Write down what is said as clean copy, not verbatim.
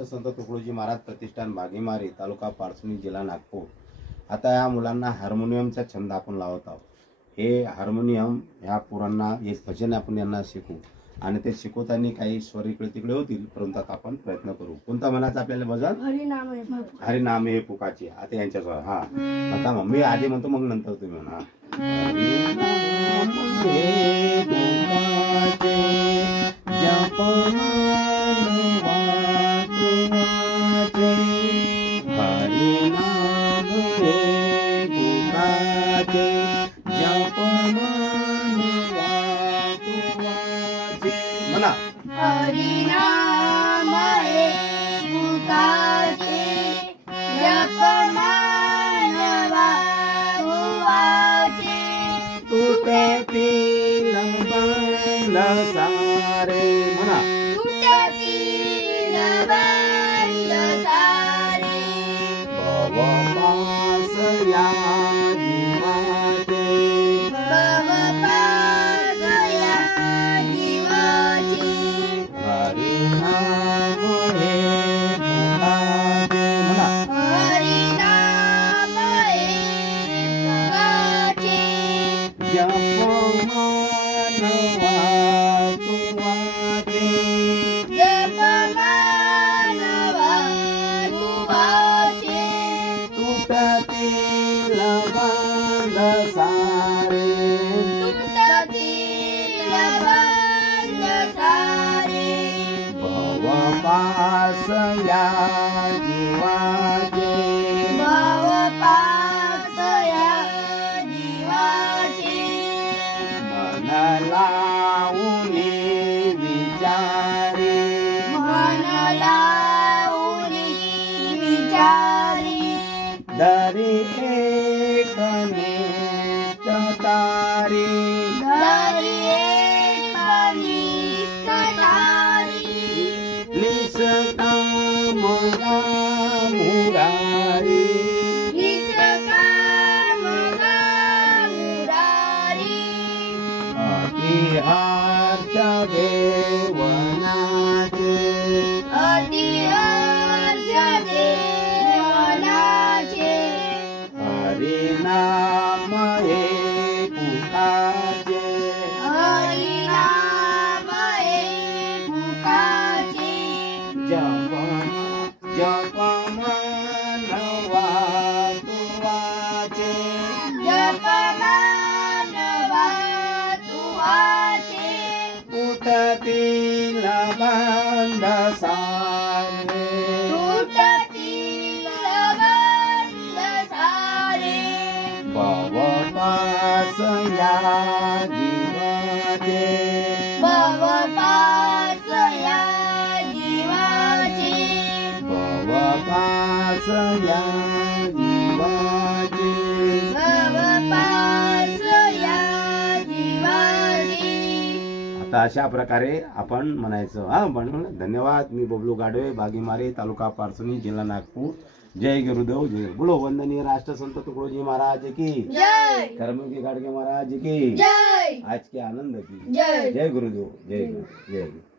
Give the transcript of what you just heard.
संत तुकडोजी महाराज प्रतिष्ठान बागीमारी तालुका पारसनी जिल्हा नागपूर। आता या मुलांना हार्मोनियमचा छंद आपण लावत आहोत। हे हार्मोनियम ह्या पोरांना एक भजन आपण यांना शिकवू आणि ते शिकवताना काही स्वर इकडे तिकडे होतील, परंतु आता आपण प्रयत्न करू। कोणता म्हणायचं आपल्याला भजन? हरिनाम हे पुकाचे। आता यांच्यासोबत हा आता मी आधी म्हणतो मग नंतर तुम्ही म्हणा। हरिनाम हे पुकाचे जपमान हरिनाम हे पुकाचे जपमान वाचुवाचे म्हणा। हरिनाम हे पुकाचे जपमान वाचुवाचे तुटतील बंध सारे म्हणा। तुटतील बंध सारे भवपास या जीवाचे भवपास या जीवाचे हरिनाम हे पुकाचे म्हणा। हरिनाम हे पुकाचे जपमान वाचुवाचे जपमान वाचुवाचे तुटतील बंध सारे तुटतील बंध सारे भवपास या जीवाचे भवपास या जीवाचे मन लावून विचारे मन लावून विचारी दरी एक निष्ठ तारी धरी एक निष्ठ तारी निष्काम मुरारी निष्काम मुरारी अतिहार्ष देवनाचे अतिहर्ष देवनाचे हरिनाम हे पुकाचे हरिनाम हे पुकाचे जपमान वाचुवाचे जपमान वाचुवाचे तुटतील बंध सारे तुटतील बंध सारे भवपास या जीवाचे भवपास या जीवाचे भवपास या जीवाचे भवपास या जीवाचे। आता अशा प्रकारे आपण म्हणायचं हा म्हणून। धन्यवाद। मी बबलू गाडवे, बागीमारी तालुका पारसनी जिल्हा नागपूर। जय गुरुदेव जय बोलो। वंदनीय राष्ट्रसंत तुकडोजी महाराज की जय। कर्मयोगी गाडगे महाराज की जय। आज के आनंद की जय। जय गुरुदेव जय गुरु जय गुरु।